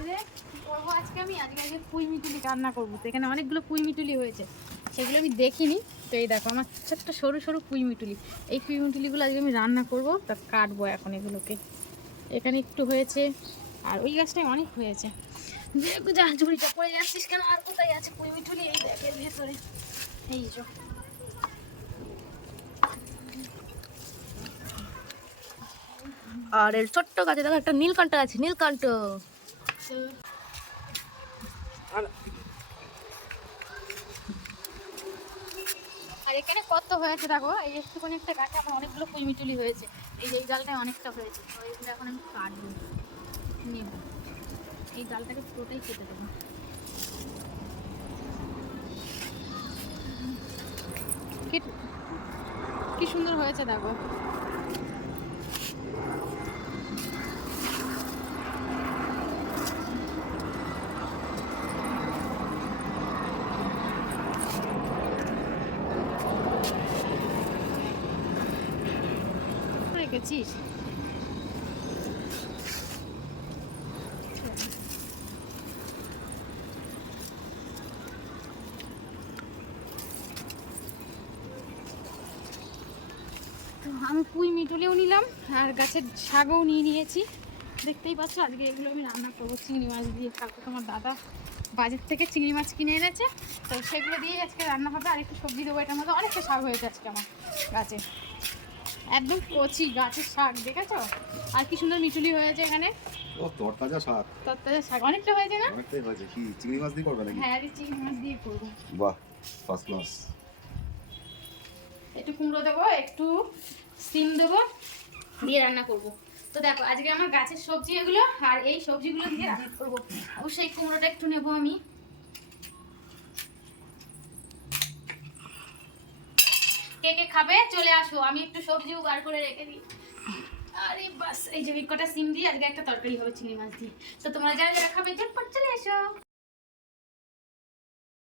আজকে আজকে পুঁই মিটুলি রান্না করবো। তো এখানে অনেকগুলো পুঁই মিটুলি হয়েছে, সেগুলো আমি দেখিনি। তো এই দেখো আমার ছোট্ট সরু সরু পুঁই মিটুলি। এই পুঁই মিটুলিগুলো আজকে আমি রান্না করবো। তা কাটবো এখন এগুলোকে। এখানে একটু হয়েছে, আর ওই গাছটায় অনেক হয়েছে। যা ঝুড়িটা পড়ে যাচ্ছিস কেন? আর কোথায় আছে পুঁই মিটুলি? এই ব্যাগের ভেতরে। এই যে আর এর ছোট্ট গাছে দেখো একটা নীলকণ্ঠ আছে, নীলকণ্ঠ। আর এখানে কত হয়েছে দেখো, এই একটুখানি একটা গাছে আমার অনেকগুলো পুঁই মিটুলি হয়েছে। এই যে এই ডালটায় অনেকটা হয়েছে, তো এইগুলো এখন আমি কাটবো, নেব। এই ডালটাকে পুরোটাই কেটে দেবো। কি সুন্দর হয়েছে দেখো। রেখেছিস? আমি পুঁই মিটুলিও নিলাম, আর গাছের শাকও নিয়ে নিয়েছি। দেখতেই পাচ্ছ আজকে এগুলো আমি রান্না করবো চিংড়ি মাছ দিয়ে। কালকে তোমার দাদা বাজার থেকে চিংড়ি মাছ কিনে এনেছে, তো সেগুলো দিয়ে আজকে রান্না হবে। আর একটু সবজি দেবো। এটার মধ্যে অনেকটা শাক হয়েছে আজকে আমার গাছে, একদম কচি গাছের শাক, দেখেছো? আর কি সুন্দর মিটুলি হয়েছে এখানে। ও তরতাজা শাক, তরতাজা শাক অনেকটা হয়েছে না? অনেকটাই হয়েছে। কি চিংড়ি মাছ দিয়ে করবে নাকি? হ্যাঁ, আমি চিংড়ি মাছ দিয়ে করবো। বাহ, ফার্স্ট ক্লাস। একটু কুমড়ো দেবো, একটু সিম দেবো, দিয়ে রান্না করব। তো দেখো আজকে আমার গাছের সবজি এগুলো, আর এই সবজিগুলো দিয়ে রান্না করবো। অবশ্যই কুমড়োটা একটু নেবো আমি। কে কে খাবে চলে আসো, আমি একটু সবজিও বার করে রেখে দিই। আরে বাস, এই যে কটা সিম দিয়ে আজকে একটা তরকারি হবে চিংড়ি মাছ দিয়ে। তো তোমরা যারা যারা খাবে ঝটপট চলে এসো।